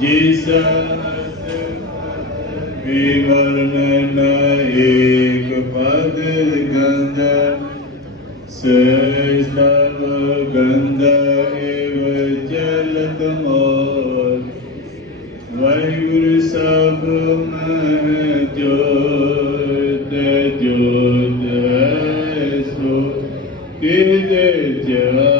Jesus विवर्ण एक पद गंध सब गंध एव जलत मोर वाहिगुरु सब में जो जो सो जा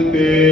be